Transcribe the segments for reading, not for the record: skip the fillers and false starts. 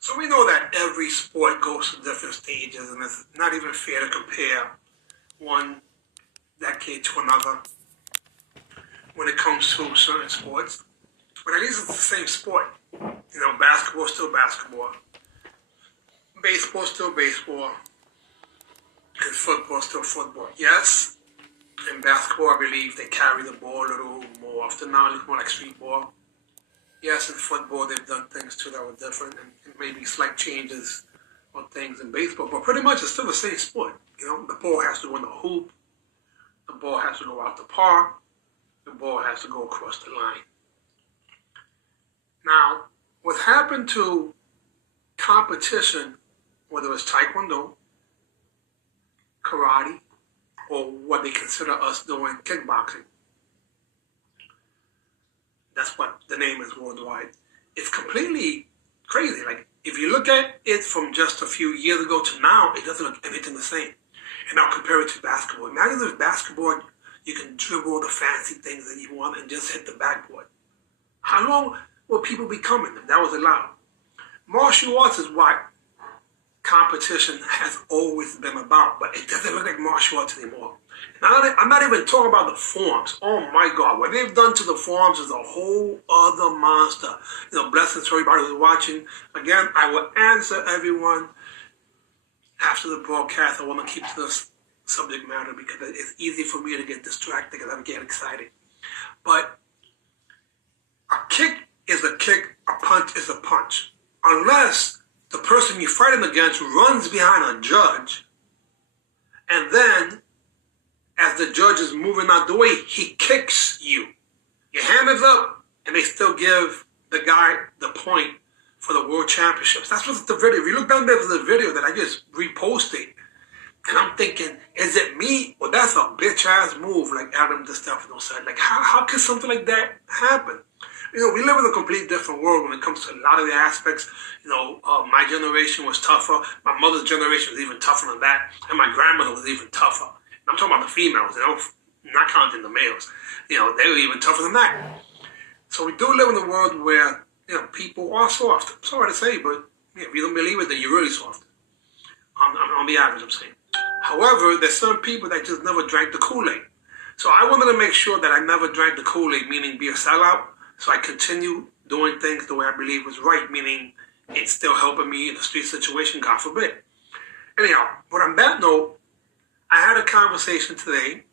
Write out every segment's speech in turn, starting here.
So we know that every sport goes through different stages, and it's not even fair to compare one decade to another when it comes to certain sports. But at least it's the same sport. Basketball is still basketball. Baseball is still baseball. And football is still football. Yes, in basketball, I believe they carry the ball a little more often now. It's more like street ball. Yes, in football, they've done things too that were different, and maybe slight changes on things in baseball. But pretty much, it's still the same sport. The ball has to go in the hoop. The ball has to go out the park. The ball has to go across the line. Now, what happened to competition, whether it's taekwondo, karate, or what they consider us doing, kickboxing, that's what the name is worldwide. It's completely crazy. Like, if you look at it from just a few years ago to now, it doesn't look anything the same. And I'll compare it to basketball. Imagine if basketball, you can dribble the fancy things that you want and just hit the backboard. How long will people be coming if that was allowed? Martial arts is what competition has always been about, but it doesn't look like martial arts anymore. I'm not even talking about the forms. Oh my God, what they've done to the forms is a whole other monster. Blessings to everybody who's watching. Again, I will answer everyone after the broadcast. I want to keep to this subject matter because it's easy for me to get distracted because I get excited. But a kick is a kick, a punch is a punch. Unless the person you're fighting against runs behind a judge, and then as the judge is moving out the way, he kicks you. Your hand is up, and they still give the guy the point for the world championships. That's what's the video. If you look down there, there's a video that I just reposted, and I'm thinking, is it me? Well, that's a bitch-ass move, like Adam DeStefano said. Like, how could something like that happen? We live in a completely different world when it comes to a lot of the aspects. My generation was tougher. My mother's generation was even tougher than that. And my grandmother was even tougher. I'm talking about the females, not counting the males. They were even tougher than that. So we do live in a world where, people are soft. I'm sorry to say, but if you don't believe it, then you're really soft. On the average, I'm saying. However, there's some people that just never drank the Kool-Aid. So I wanted to make sure that I never drank the Kool-Aid, meaning be a sellout. So I continue doing things the way I believe was right, meaning it's still helping me in a street situation, God forbid. Anyhow, but on that note, I had a conversation today,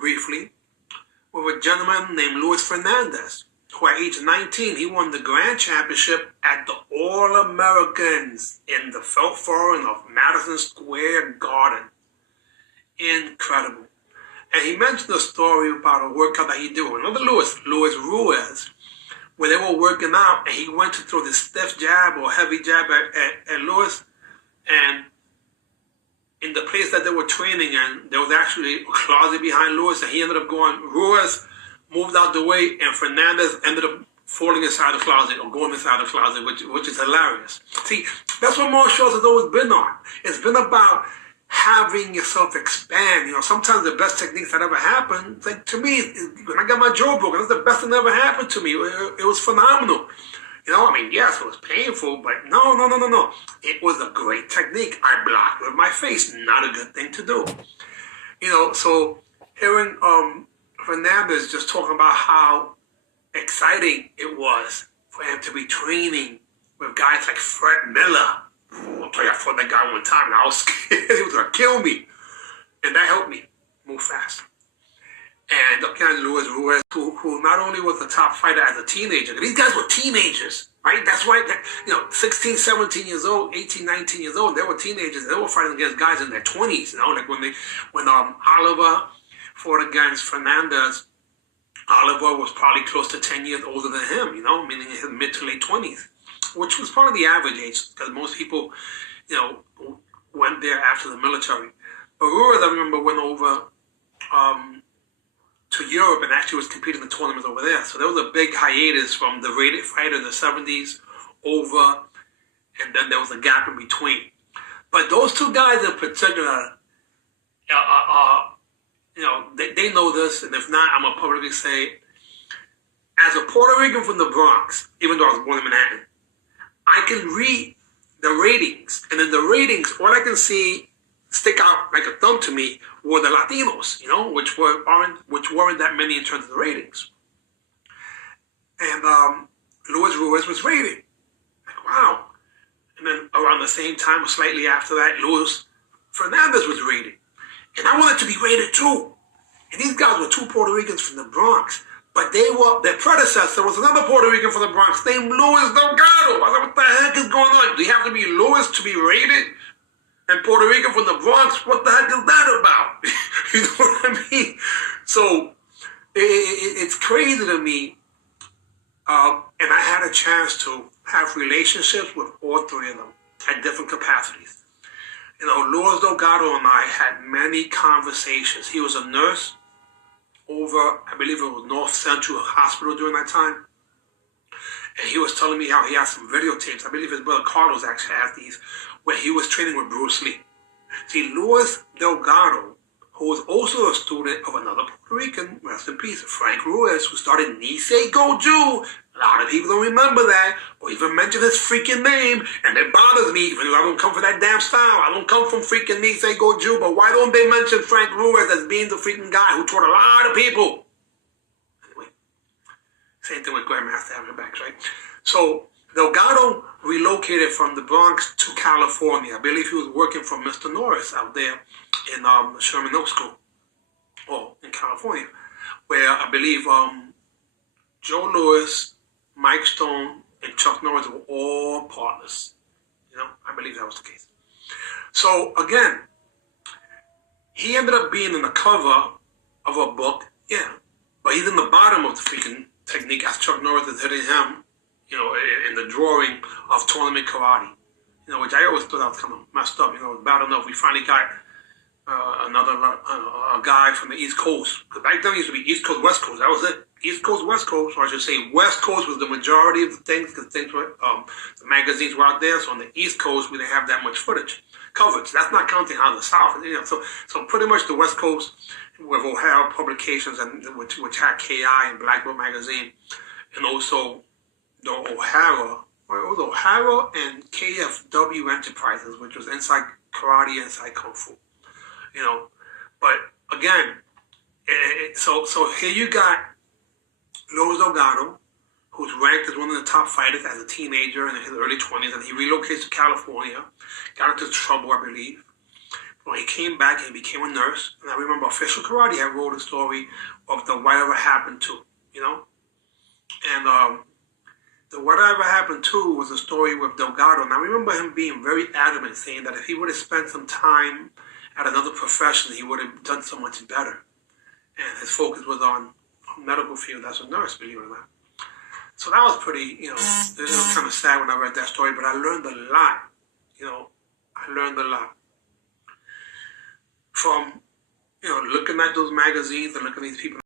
briefly, with a gentleman named Feet Fontanez, who at age 19, he won the Grand Championship at the All-Americans in the Felt Forum of Madison Square Garden. Incredible. And he mentioned a story about a workout that he did with another Luis Ruiz, where they were working out, and he went to throw this stiff jab or heavy jab at Luis, and in the place that they were training in, there was actually a closet behind Luis, and he ended up going, Ruiz moved out the way, and Fernandez ended up falling inside the closet or going inside the closet, which is hilarious. See, that's what martial arts has always been on. It's been about having yourself expand. Sometimes the best techniques that ever happened, like to me, when I got my jaw broken, that's the best thing that ever happened to me. It was phenomenal. Yes, it was painful, but no. It was a great technique. I blocked with my face. Not a good thing to do. So hearing Fernandez just talking about how exciting it was for him to be training with guys like Fred Miller. I'll tell you, I fought that guy one time and I was scared he was going to kill me. And that helped me move fast. And again, Luis Ruiz, who not only was the top fighter as a teenager, these guys were teenagers, right? That's why, 16, 17 years old, 18, 19 years old, they were teenagers. They were fighting against guys in their 20s, like when Oliver fought against Fernandez, Oliver was probably close to 10 years older than him, meaning in his mid to late 20s. Which was probably the average age, because most people, went there after the military. But Ruiz, I remember, went over to Europe and actually was competing in the tournaments over there. So there was a big hiatus from the rated fighter in the 70s over, and then there was a gap in between. But those two guys in particular, they know this, and if not, I'm going to publicly say, as a Puerto Rican from the Bronx, even though I was born in Manhattan, I can read the ratings, and in the ratings, all I can see stick out like a thumb to me were the Latinos, which weren't that many in terms of the ratings. And Luis Ruiz was rated. Like, wow. And then around the same time, or slightly after that, Luis Fernandez was rated. And I wanted to be rated too. And these guys were two Puerto Ricans from the Bronx. But their predecessor was another Puerto Rican from the Bronx named Luis Delgado. I was like, what the heck is going on? Do you have to be Luis to be rated? And Puerto Rican from the Bronx, what the heck is that about? You know what I mean? So it's crazy to me. And I had a chance to have relationships with all three of them at different capacities. Luis Delgado and I had many conversations. He was a nurse over, I believe it was North Central Hospital during that time. And he was telling me how he had some videotapes. I believe his brother Carlos actually has these, where he was training with Bruce Lee. See, Luis Delgado, who was also a student of another Puerto Rican, rest in peace, Frank Ruiz, who started Nisei Goju. A lot of people don't remember that, or even mention his freaking name, and it bothers me, even though I don't come from that damn style. I don't come from freaking Nisei Goju, but why don't they mention Frank Ruiz as being the freaking guy who taught a lot of people? Anyway, same thing with Grandmaster Averbacks, right? So, Delgado relocated from the Bronx to California. I believe he was working for Mr. Norris out there in Sherman Oaks School, or in California, where I believe Joe Louis, Mike Stone, and Chuck Norris were all partners. I believe that was the case. So, again, he ended up being in the cover of a book, yeah, but he's in the bottom of the freaking technique as Chuck Norris is hitting him, in the drawing of tournament karate, which I always thought that was kind of messed up. It was bad enough we finally got a guy from the East Coast. Because back then it used to be East Coast, West Coast. That was it. East Coast, West Coast. Or I should say West Coast was the majority of the things, because things were, the magazines were out there. So on the East Coast, we didn't have that much coverage. That's not counting on the South. So pretty much the West Coast with O'Hara Publications, and which had KI and Black Belt Magazine, and also the O'Hara and KFW Enterprises, which was Inside Karate, Inside Kung Fu. But again, so here you got Luis Delgado, who's ranked as one of the top fighters as a teenager in his early 20s, and he relocates to California, got into trouble, I believe. When he came back, he became a nurse, and I remember Official Karate had wrote a story of the Whatever Happened To, and the Whatever Happened To was a story with Delgado, and I remember him being very adamant, saying that if he would have spent some time at another profession, he would have done so much better. And his focus was on medical field as a nurse, believe it or not. So that was pretty, it was kind of sad when I read that story, but I learned a lot. I learned a lot from, looking at those magazines and looking at these people.